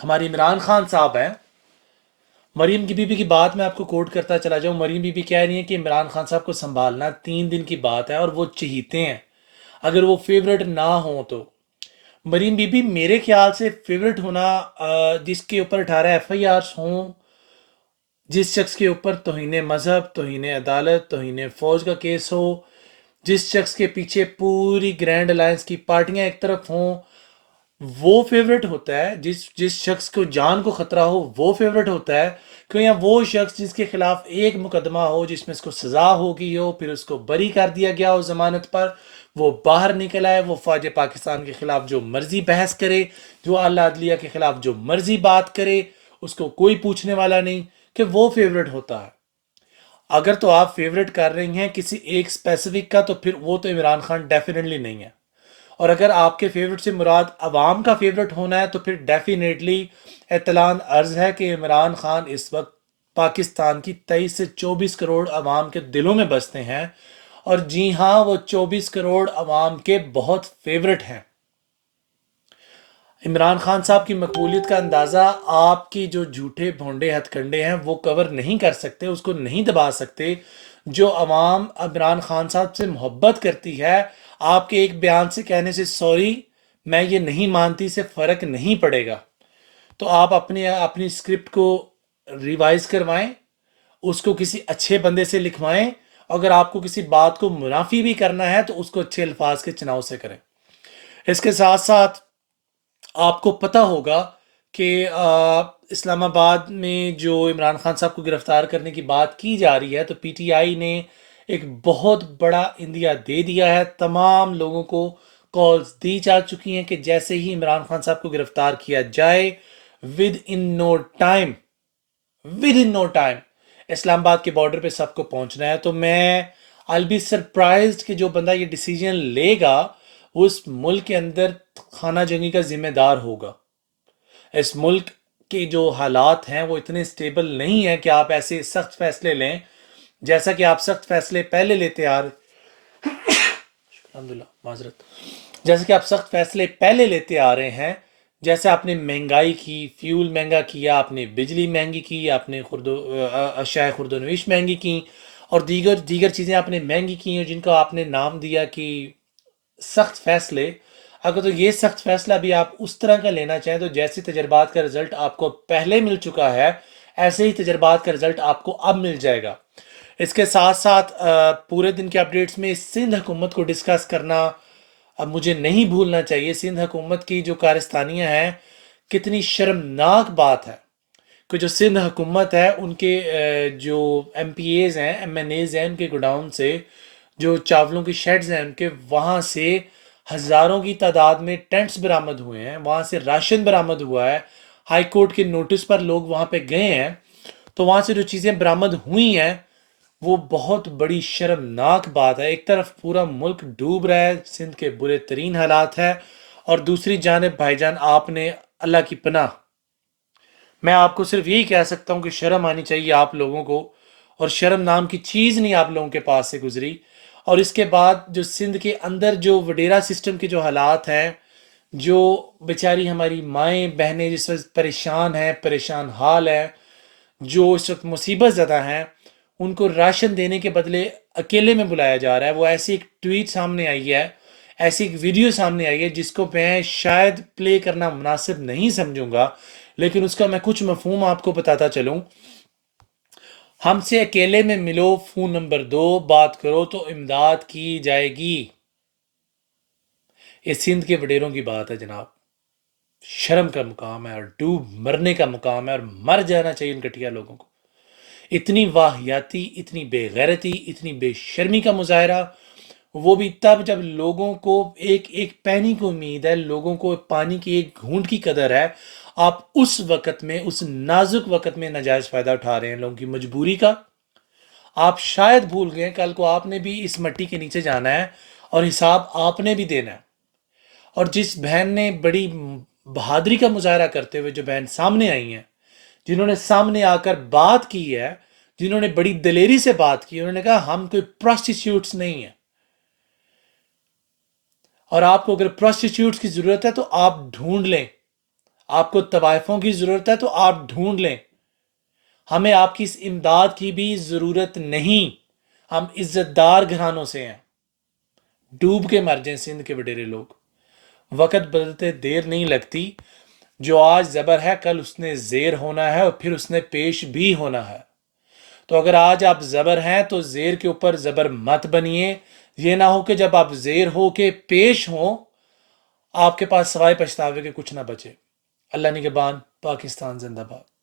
ہمارے عمران خان صاحب ہیں، مریم کی بیوی کی بات میں آپ کو کوٹ کرتا چلا جاؤں، مریم بیوی کہہ رہی ہیں کہ عمران خان صاحب کو سنبھالنا 3 دن کی بات ہے اور وہ چہیتے ہیں، اگر وہ فیورٹ نہ ہوں تو مریم بیوی میرے خیال سے فیورٹ ہونا، جس کے اوپر 18 FIRs ہوں، جس شخص کے اوپر توہین مذہب، توہین عدالت، توہین فوج کا کیس ہو، جس شخص کے پیچھے پوری گرینڈ الائنس کی پارٹیاں ایک طرف ہوں، وہ فیورٹ ہوتا ہے۔ جس شخص کو جان کو خطرہ ہو وہ فیورٹ ہوتا ہے، کیوں یا وہ شخص جس کے خلاف ایک مقدمہ ہو جس میں اس کو سزا ہو گئی ہو، پھر اس کو بری کر دیا گیا ہو ضمانت پر، وہ باہر نکل آئے، وہ فوج پاکستان کے خلاف جو مرضی بحث کرے، جو اعلیٰ عدلیہ کے خلاف جو مرضی بات کرے، اس کو کوئی پوچھنے والا نہیں، کہ وہ فیورٹ ہوتا ہے۔ اگر تو آپ فیورٹ کر رہی ہیں کسی ایک اسپیسیفک کا، تو پھر وہ تو عمران خان ڈیفینیٹلی نہیں ہے۔ اور اگر آپ کے فیورٹ سے مراد عوام کا فیورٹ ہونا ہے، تو پھر ڈیفینیٹلی اطلاع عرض ہے کہ عمران خان اس وقت پاکستان کی 23 سے 24 کروڑ عوام کے دلوں میں بستے ہیں، اور جی ہاں، وہ 24 کروڑ عوام کے بہت فیورٹ ہیں۔ عمران خان صاحب کی مقبولیت کا اندازہ آپ کی جو جھوٹے بھونڈے ہتھ کنڈے ہیں وہ کور نہیں کر سکتے، اس کو نہیں دبا سکتے۔ جو عوام عمران خان صاحب سے محبت کرتی ہے، آپ کے ایک بیان سے کہنے سے سوری میں یہ نہیں مانتی سے فرق نہیں پڑے گا۔ تو آپ اپنی اسکرپٹ کو ریوائز کروائیں، اس کو کسی اچھے بندے سے لکھوائیں، اگر آپ کو کسی بات کو منافی بھی کرنا ہے تو اس کو اچھے الفاظ کے چناؤ سے کریں۔ اس کے ساتھ ساتھ آپ کو پتہ ہوگا کہ اسلام آباد میں جو عمران خان صاحب کو گرفتار کرنے کی بات کی جا رہی ہے، تو پی ٹی آئی نے ایک بہت بڑا اندیا دے دیا ہے، تمام لوگوں کو کالز دی جا چکی ہیں کہ جیسے ہی عمران خان صاحب کو گرفتار کیا جائے، ود ان نو ٹائم اسلام آباد کے بارڈر پہ سب کو پہنچنا ہے۔ تو میں I'll be surprised کہ جو بندہ یہ ڈیسیجن لے گا وہ اس ملک کے اندر خانہ جنگی کا ذمہ دار ہوگا۔ اس ملک کے جو حالات ہیں وہ اتنے سٹیبل نہیں ہیں کہ آپ ایسے سخت فیصلے لیں، جیسا کہ آپ سخت فیصلے پہلے لیتے الحمدللہ معذرت، جیسے کہ آپ سخت فیصلے پہلے لیتے آ رہے ہیں، جیسے آپ نے مہنگائی کی، فیول مہنگا کیا، آپ نے بجلی مہنگی کی، آپ نے اشیاء خرد و نوش مہنگی کی، اور دیگر چیزیں آپ نے مہنگی کی ہیں جن کا آپ نے نام دیا کہ سخت فیصلے۔ اگر تو یہ سخت فیصلہ بھی آپ اس طرح کا لینا چاہیں تو جیسے تجربات کا رزلٹ آپ کو پہلے مل چکا ہے، ایسے ہی تجربات کا رزلٹ آپ کو اب مل جائے گا۔ اس کے ساتھ ساتھ پورے دن کے اپڈیٹس میں سندھ حکومت کو ڈسکس کرنا اب مجھے نہیں بھولنا چاہیے۔ سندھ حکومت کی جو کارستانیاں ہیں، کتنی شرمناک بات ہے کہ جو سندھ حکومت ہے ان کے جو ایم پی ایز ہیں، ایم این ایز ہیں، ان کے گوڈاؤن سے جو چاولوں کی شیڈز ہیں ان کے، وہاں سے ہزاروں کی تعداد میں ٹینٹس برآمد ہوئے ہیں، وہاں سے راشن برآمد ہوا ہے، ہائی کورٹ کے نوٹس پر لوگ وہاں پہ گئے ہیں، تو وہاں سے جو چیزیں برآمد ہوئی ہیں وہ بہت بڑی شرمناک بات ہے۔ ایک طرف پورا ملک ڈوب رہا ہے، سندھ کے برے ترین حالات ہے، اور دوسری جانب بھائی جان آپ نے اللہ کی پناہ، میں آپ کو صرف یہی کہہ سکتا ہوں کہ شرم آنی چاہیے آپ لوگوں کو، اور شرم نام کی چیز نہیں آپ لوگوں کے پاس سے گزری۔ اور اس کے بعد جو سندھ کے اندر جو وڈیرا سسٹم کے جو حالات ہیں، جو بیچاری ہماری مائیں بہنیں جس وقت پریشان ہیں، پریشان حال ہیں، جو اس وقت مصیبت زدہ ہیں، ان کو راشن دینے کے بدلے اکیلے میں بلایا جا رہا ہے۔ وہ ایسی ایک ٹویٹ سامنے آئی ہے، ایسی ایک ویڈیو سامنے آئی ہے جس کو میں شاید پلے کرنا مناسب نہیں سمجھوں گا، لیکن اس کا میں کچھ مفہوم آپ کو بتاتا چلوں۔ ہم سے اکیلے میں ملو، فون نمبر 2 بات کرو تو امداد کی جائے گی۔ یہ سندھ کے وڈیروں کی بات ہے جناب، شرم کا مقام ہے اور ڈوب مرنے کا مقام ہے، اور مر جانا چاہیے ان گٹھیا لوگوں کو۔ اتنی واہیاتی، اتنی بے غیرتی، اتنی بے شرمی کا مظاہرہ، وہ بھی تب جب لوگوں کو ایک ایک پینی کو امید ہے، لوگوں کو پانی کی ایک گھونٹ کی قدر ہے۔ آپ اس وقت میں، اس نازک وقت میں ناجائز فائدہ اٹھا رہے ہیں لوگوں کی مجبوری کا۔ آپ شاید بھول گئے کل کو آپ نے بھی اس مٹی کے نیچے جانا ہے اور حساب آپ نے بھی دینا ہے۔ اور جس بہن نے بڑی بہادری کا مظاہرہ کرتے ہوئے جو بہن سامنے آئی ہیں، جنہوں نے سامنے آ کر بات کی ہے، جنہوں نے بڑی دلیری سے بات کی، انہوں نے کہا ہم کوئی پروسٹیٹیوٹس نہیں ہیں، اور آپ کو اگر پروسٹیٹیوٹس کی ضرورت ہے تو آپ ڈھونڈ لیں، آپ کو طوائفوں کی ضرورت ہے تو آپ ڈھونڈ لیں، ہمیں آپ کی اس امداد کی بھی ضرورت نہیں، ہم عزت دار گھرانوں سے ہیں، ڈوب کے مر جائیں سندھ کے وڈیرے لوگ، وقت بدلتے دیر نہیں لگتی، جو آج زبر ہے کل اس نے زیر ہونا ہے اور پھر اس نے پیش بھی ہونا ہے۔ تو اگر آج آپ زبر ہیں تو زیر کے اوپر زبر مت بنیے، یہ نہ ہو کہ جب آپ زیر ہو کے پیش ہوں آپ کے پاس سوائے پچھتاوے کے کچھ نہ بچے۔ اللہ نگہبان، پاکستان زندہ باد۔